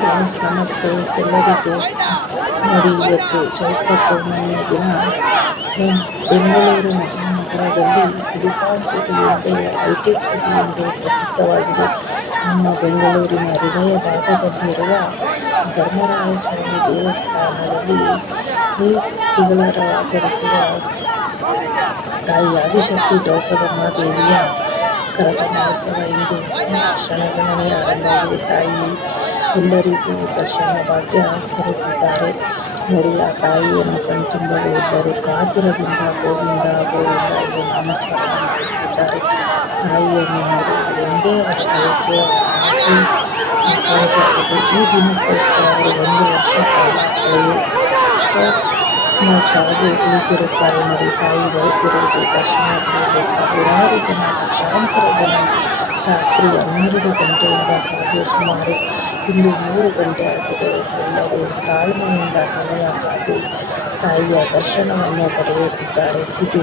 Friends ನಮಸ್ತೆ ಎಲ್ಲರಿಗೂ. ನೋಡಿ, ಇವತ್ತು ಚೈತ್ರ ಪೌರ್ಣಮಿಯ ದಿನ ಬೆಂಗಳೂರು ಮಹಾನಗರದಲ್ಲಿ ಸಿಲಿಕಾನ್ ಸಿಟಿ ಎಂದೇ ಹೈಟೆಕ್ ಸಿಟಿ ಎಂದೇ ಪ್ರಸಿದ್ಧವಾಗಿದೆ. ನಮ್ಮ ಬೆಂಗಳೂರಿನ ಹೃದಯ ಭಾಗದಲ್ಲಿರುವ ಧರ್ಮರಾಯ ಸ್ವಾಮಿ ದೇವಸ್ಥಾನದಲ್ಲಿ ಈ ತಿಂಗಳ ಆಚರಿಸುವ ತಾಯಿ ಆದಿಶಕ್ತಿ ದ್ರೌಪದಮ್ಮ ದೇವಿಯ ಕರಗ ಮಹೋತ್ಸವ ಇಂದು ಕ್ಷಣಗಣನೆ ಆರಂಭವಾಗಿದೆ. ತಾಯಿ ಎಲ್ಲರಿಗೂ ದರ್ಶನ ಭಾಗ್ಯ ಕೊಡುತ್ತಿದ್ದಾರೆ. ನೋಡಿ, ಆ ತಾಯಿಯನ್ನು ಕಣ್ತುಂಬಲು ಎಲ್ಲರೂ ಕಾತುರದಿಂದ ಗೋವಿಂದ ಗೋವಿಂದ ಎಂದು ನಾಮಸ್ಮರಣೆ ಮಾಡುತ್ತಿದ್ದಾರೆ. ತಾಯಿಯನ್ನು ನೋಡುವುದು ಒಂದೇ ಅವರ ಬಯಕೆ, ಆಸೆ, ಆಕಾಂಕ್ಷೆಯಾಗಿದೆ. ಈ ದಿನಕ್ಕೋಸ್ಕರ ಅವರು 1 ವರ್ಷ ಕಾಲ ಕಾದು ಕುಳಿತಿರುತ್ತಾರೆ. ನೋಡಿ, ತಾಯಿ ಬರುತ್ತಿರುವುದು ದರ್ಶನ ಪಡೆಯಲು ಸಾವಿರಾರು ಜನ, ಲಕ್ಷಾಂತರ ಜನ ರಾತ್ರಿ 12 ಗಂಟೆಯಿಂದ ಕಾದು ಸುಮಾರು ಇಂದು 3 ಗಂಟೆ ಆಗಿದೆ. ಎಲ್ಲರೂ ತಾಳ್ಮೆಯಿಂದ ಸಮಯ ಕಾದು ತಾಯಿಯ ದರ್ಶನವನ್ನು ಪಡೆಯುತ್ತಿದ್ದಾರೆ. ಇದು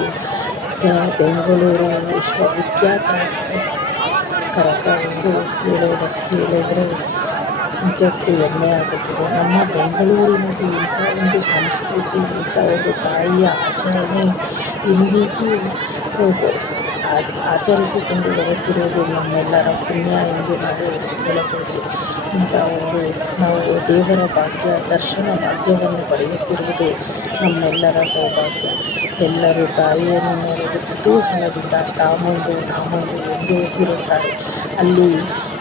ಬೆಂಗಳೂರು ವಿಶ್ವವಿಖ್ಯಾತ ಕರಗ ಎಂದು ಹೇಳಿದರೆ ನಿಜಕ್ಕೂ ಹೆಮ್ಮೆ ಆಗುತ್ತದೆ. ನಮ್ಮ ಬೆಂಗಳೂರಿನಲ್ಲಿ ಇಂಥ ಒಂದು ಸಂಸ್ಕೃತಿ, ಇಂಥ ಒಂದು ತಾಯಿಯ ಆಚರಣೆ ಇಂದಿಗೂ ಆಚರಿಸಿಕೊಂಡು ಬರುತ್ತಿರುವುದು ನಮ್ಮೆಲ್ಲರ ಪುಣ್ಯ ಎಂದು ನಾವು ಹೇಳಬಹುದು. ಇಂಥ ಒಂದು ನಾವು ದೇವರ ಭಾಗ್ಯ, ದರ್ಶನ ಭಾಗ್ಯವನ್ನು ಪಡೆಯುತ್ತಿರುವುದು ನಮ್ಮೆಲ್ಲರ ಸೌಭಾಗ್ಯ. ಎಲ್ಲರೂ ತಾಯಿಯನ್ನು ನೋಡಲು ಕುತೂಹಲದಿಂದ ತಾಮುಂದು ನಾಮುಂದು ಎಂದು ಇರುತ್ತಾರೆ. ಅಲ್ಲಿ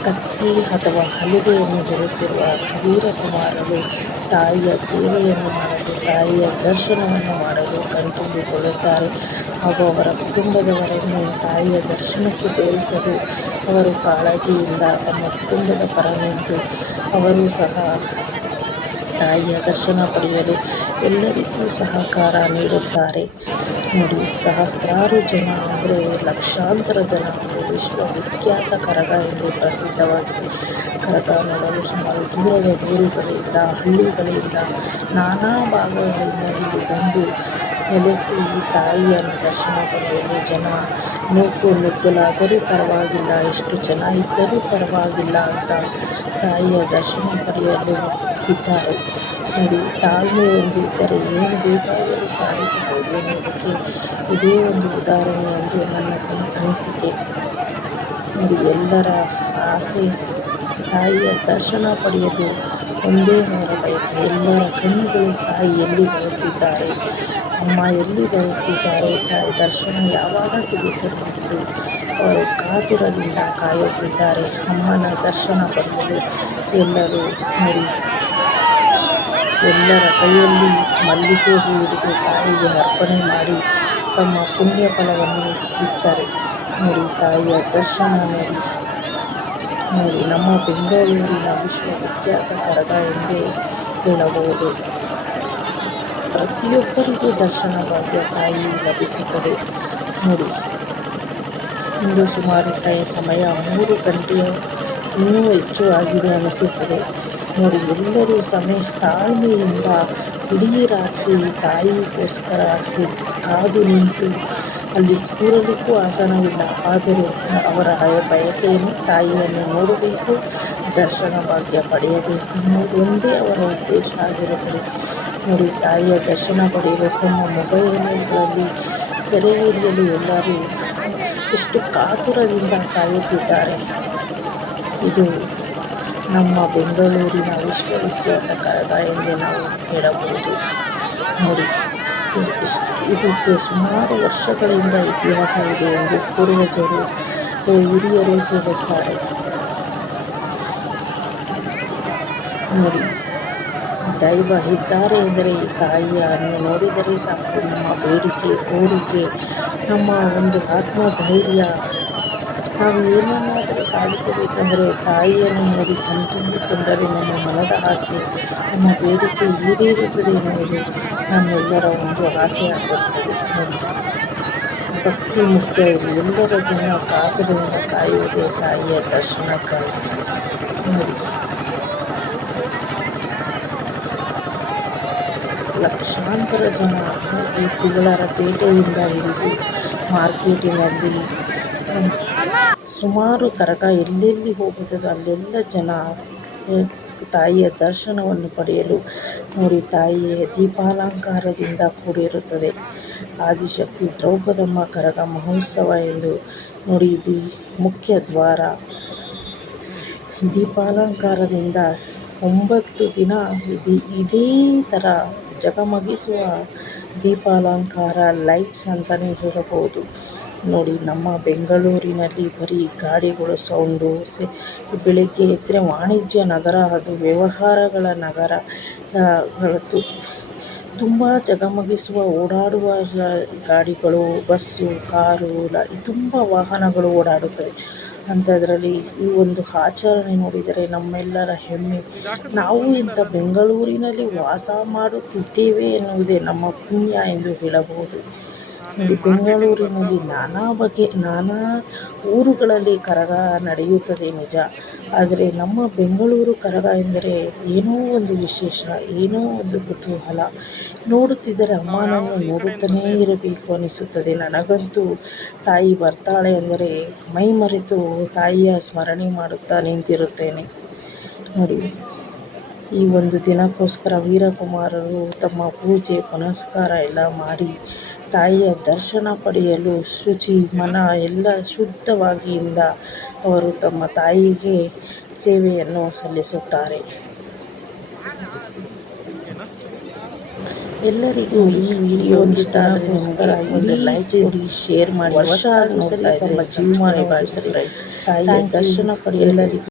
ಕತ್ತಿ ಅಥವಾ ಹಲಿಗೆಯನ್ನು ಹೊರುತ್ತಿರುವ ವೀರಕುಮಾರರು ತಾಯಿಯ ಸೇವೆಯನ್ನು ಮಾಡಲು, ತಾಯಿಯ ದರ್ಶನವನ್ನು ಮಾಡಲು ಕಣ್ತುಂಬಿಕೊಳ್ಳುತ್ತಾರೆ. ಹಾಗೂ ಅವರ ಕುಟುಂಬದವರನ್ನು ತಾಯಿಯ ದರ್ಶನಕ್ಕೆ ತೋರಿಸಲು ಅವರು ಕಾಳಜಿಯಿಂದ ತಮ್ಮ ಕುಟುಂಬದ ಪರ ನಿಂತು ಅವರು ಸಹ ತಾಯಿಯ ದರ್ಶನ ಪಡೆಯಲು ಎಲ್ಲರಿಗೂ ಸಹಕಾರ ನೀಡುತ್ತಾರೆ. ನೋಡಿ, ಸಹಸ್ರಾರು ಜನ ಅಂದರೆ ಲಕ್ಷಾಂತರ ಜನ, ವಿಶ್ವವಿಖ್ಯಾತ ಕರಗ ಎಂದೇ ಪ್ರಸಿದ್ಧವಾಗಿದೆ. ಕರಗ ನೋಡಲು ಸುಮಾರು ದೂರದ ಊರುಗಳಿಂದ, ಹಳ್ಳಿಗಳಿಂದ, ನಾನಾ ಭಾಗಗಳಿಂದ ಇಲ್ಲಿ ಬಂದು ನೆಲೆಸಿ ತಾಯಿಯ ದರ್ಶನ ಪಡೆಯಲು ಜನ ನುಗ್ಗಲಾದರೂ ಪರವಾಗಿಲ್ಲ, ಎಷ್ಟು ಜನ ಇದ್ದರೂ ಪರವಾಗಿಲ್ಲ ಅಂತ ತಾಯಿಯ ದರ್ಶನ ಪಡೆಯಲು ಇದ್ದಾರೆ. ನೋಡಿ, ತಾಳ್ಮೆ ಹೊಂದಿದ್ದರೆ ಏನು ಬೇಕಾದರೂ ಸಾಧಿಸಬಹುದು ಎನ್ನುವುದಕ್ಕೆ ಇದೇ ಒಂದು ಉದಾಹರಣೆ ಎಂದು ನನ್ನ ಅನಿಸಿಕೆ. ನೋಡಿ, ಎಲ್ಲರ ಆಸೆ ತಾಯಿಯ ದರ್ಶನ ಪಡೆಯಲು ಒಂದೇ ಅವರ ಬಯಕೆ. ಎಲ್ಲರ ಕಣ್ಣುಗಳು ತಾಯಿ ಎಲ್ಲಿ ಬರುತ್ತಿದ್ದಾರೆ, ಅಮ್ಮ ಎಲ್ಲಿ ಬರುತ್ತಿದ್ದಾರೆ, ತಾಯಿ ದರ್ಶನ ಯಾವಾಗ ಸಿಗುತ್ತದೆ ಎಂದು ಅವರು ಕಾತುರದಿಂದ ಕಾಯುತ್ತಿದ್ದಾರೆ. ಅಮ್ಮನ ದರ್ಶನ ಪಡೆಯಲು ಎಲ್ಲರೂ ನೋಡಿ, ಎಲ್ಲರ ಕೈಯಲ್ಲಿ ಮಲ್ಲಿಗೆ ಹೂ ಹಿಡಿದು ತಾಯಿಗೆ ಅರ್ಪಣೆ ಮಾಡಿ ತಮ್ಮ ಪುಣ್ಯ ಫಲವನ್ನು ಇಡ್ತಾರೆ. ನೋಡಿ, ತಾಯಿಯ ದರ್ಶನ ನೋಡಿ ನಮ್ಮ ಬೆಂಗಳೂರಿನ ವಿಶ್ವವಿಖ್ಯಾತ ಕರಗ ಎಂದೇ ಹೇಳಬಹುದು. ಪ್ರತಿಯೊಬ್ಬರಿಗೂ ದರ್ಶನ ಭಾಗ್ಯ ತಾಯಿ ಲಭಿಸುತ್ತದೆ. ನೋಡಿ, ಇಂದು ಸುಮಾರು ಸಮಯ 3 ಗಂಟೆಯ ಇನ್ನೂ ಹೆಚ್ಚು ಆಗಿದೆ ಅನಿಸುತ್ತದೆ. ನೋಡಿ, ಎಲ್ಲರೂ ತಾಳ್ಮೆಯಿಂದ ಇಡೀ ರಾತ್ರಿ ತಾಯಿಗೋಸ್ಕರ ಕಾದು ನಿಂತು ಅಲ್ಲಿ ಕೂರಲಿಕ್ಕೂ ಆಸನವಿಲ್ಲ. ಆದರೂ ಅವರ ಬಯಕೆಯನ್ನು ತಾಯಿಯನ್ನು ನೋಡಬೇಕು, ದರ್ಶನ ಭಾಗ್ಯ ಪಡೆಯಬೇಕು ಎನ್ನುವುದು ಒಂದೇ ಅವರ ಉದ್ದೇಶ ಆಗಿರುತ್ತದೆ. ನೋಡಿ, ತಾಯಿಯ ದರ್ಶನ ಪಡೆಯಲು ತಮ್ಮ ಮೊಬೈಲ್ಗಳಲ್ಲಿ ಸೆರೆ ಹಿಡಿಯಲು ಎಲ್ಲರೂ ಎಷ್ಟು ಕಾತುರದಿಂದ ಕಾಯುತ್ತಿದ್ದಾರೆ. ಇದು ನಮ್ಮ ಬೆಂಗಳೂರಿನ ವಿಶ್ವವಿಖ್ಯಾತ ಕರಗ ಎಂದೇ ನಾವು ಹೇಳಬಹುದು. ನೋಡಿ, ಇದಕ್ಕೆ ಸುಮಾರು ವರ್ಷಗಳಿಂದ ಇತಿಹಾಸ ಇದೆ ಎಂದು ಪೂರ್ವಜರು, ಹಿರಿಯರು ಹೇಳುತ್ತಾರೆ. ನೋಡಿ, ದೈವ ಇದ್ದಾರೆ ಎಂದರೆ ಈ ತಾಯಿಯನ್ನು ನೋಡಿದರೆ ಸಾಕು. ನಮ್ಮ ಬೇಡಿಕೆ, ಕೋರಿಕೆ, ನಮ್ಮ ಒಂದು ಆತ್ಮಧೈರ್ಯ, ನಾವು ಏನನ್ನಾದರೂ ಸಾಧಿಸಬೇಕೆಂದರೆ ತಾಯಿಯನ್ನು ನೋಡಿ ಕಣ್ತುಂಬಿಕೊಂಡರೆ ನಮ್ಮ ಮನದ ಆಸೆ, ನಮ್ಮ ಬೇಡಿಕೆ ಈಡೇರುತ್ತದೆ ಎನ್ನುವುದು ನಮ್ಮೆಲ್ಲರ ಒಂದು ಆಸೆ ಆಗಿರುತ್ತದೆ. ನೋಡಿ, ಭಕ್ತಿ ಮುಖ್ಯ. ಇಲ್ಲಿ ಎಲ್ಲರ ಜನ ಕಾತುರದಿಂದ ಕಾಯುವುದೇ ತಾಯಿಯ ದರ್ಶನಕ್ಕಾಗಿ. ನೋಡಿ, ಲಕ್ಷಾಂತರ ಜನ ಈ ತಿಂಗಳರ ಪೇಟೆಯಿಂದ ಹಿಡಿದು ಮಾರ್ಕೆಟಿನಲ್ಲಿ ಸುಮಾರು ಕರಗ ಎಲ್ಲೆಲ್ಲಿ ಹೋಗುತ್ತದೆ ಅಲ್ಲೆಲ್ಲ ಜನ ತಾಯಿಯ ದರ್ಶನವನ್ನು ಪಡೆಯಲು ನೋಡಿ ತಾಯಿಯ ದೀಪಾಲಂಕಾರದಿಂದ ಕೂಡಿರುತ್ತದೆ. ಆದಿಶಕ್ತಿ ದ್ರೌಪದಮ್ಮ ಕರಗ ಮಹೋತ್ಸವ ಎಂದು ನೋಡಿ ಇದು ಮುಖ್ಯ ದ್ವಾರ. ದೀಪಾಲಂಕಾರದಿಂದ 9 ದಿನ ಇದೇ ಥರ ಜಗಮಗಿಸುವ ದೀಪಾಲಂಕಾರ ಲೈಟ್ಸ್ ಅಂತಲೇ ಹೇಳಬಹುದು. ನೋಡಿ ನಮ್ಮ ಬೆಂಗಳೂರಿನಲ್ಲಿ ಬರೀ ಗಾಡಿಗಳ ಸೌಂಡು, ಬೆಳಗ್ಗೆ ಎದ್ದರೆ ವಾಣಿಜ್ಯ ನಗರ, ಅದು ವ್ಯವಹಾರಗಳ ನಗರ. ತುಂಬ ಜಗಮಗಿಸುವ ಓಡಾಡುವ ಗಾಡಿಗಳು, ಬಸ್ಸು, ಕಾರು, ತುಂಬ ವಾಹನಗಳು ಓಡಾಡುತ್ತವೆ. ಅಂಥದ್ರಲ್ಲಿ ಈ ಒಂದು ಆಚರಣೆ ನೋಡಿದರೆ ನಮ್ಮೆಲ್ಲರ ಹೆಮ್ಮೆ. ನಾವು ಇಂಥ ಬೆಂಗಳೂರಿನಲ್ಲಿ ವಾಸ ಮಾಡುತ್ತಿದ್ದೇವೆ ಎನ್ನುವುದೇ ನಮ್ಮ ಪುಣ್ಯ ಎಂದು ಹೇಳಬಹುದು. ನೋಡಿ ಬೆಂಗಳೂರಿನಲ್ಲಿ ನಾನಾ ಊರುಗಳಲ್ಲಿ ಕರಗ ನಡೆಯುತ್ತದೆ ನಿಜ, ಆದರೆ ನಮ್ಮ ಬೆಂಗಳೂರು ಕರಗ ಎಂದರೆ ಏನೋ ಒಂದು ವಿಶೇಷ, ಏನೋ ಒಂದು ಕುತೂಹಲ. ನೋಡುತ್ತಿದ್ದರೆ ಅಮ್ಮನನ್ನು ನೋಡುತ್ತಲೇ ಇರಬೇಕು ಅನಿಸುತ್ತದೆ. ನನಗಂತೂ ತಾಯಿ ಬರ್ತಾಳೆ ಎಂದರೆ ಮೈಮರೆತು ತಾಯಿಯ ಸ್ಮರಣೆ ಮಾಡುತ್ತಾ ನಿಂತಿರುತ್ತೇನೆ. ನೋಡಿ ಈ ಒಂದು ದಿನಕ್ಕೋಸ್ಕರ ವೀರಕುಮಾರರು ತಮ್ಮ ಪೂಜೆ ಪುನಸ್ಕಾರ ಎಲ್ಲ ಮಾಡಿ ತಾಯಿಯ ದರ್ಶನ ಪಡೆಯಲು ಮನ ಎಲ್ಲ ಶುದ್ಧವಾಗಿಯಿಂದ ಅವರು ತಮ್ಮ ತಾಯಿಗೆ ಸೇವೆಯನ್ನು ಸಲ್ಲಿಸುತ್ತಾರೆ. ಎಲ್ಲರಿಗೂ ಈ ವಿಡಿಯೋ ಇಷ್ಟ ಆದರೆ ಒಂದು ಲೈಕ್ ಕೊಡಿ, ಶೇರ್ ಮಾಡಿ. ವರ್ಷ ಆದರೂ ಸರಿ ತಮ್ಮ ಜೀವಮಾನ ತಾಯಿಯ ದರ್ಶನ ಪಡೆಯಲು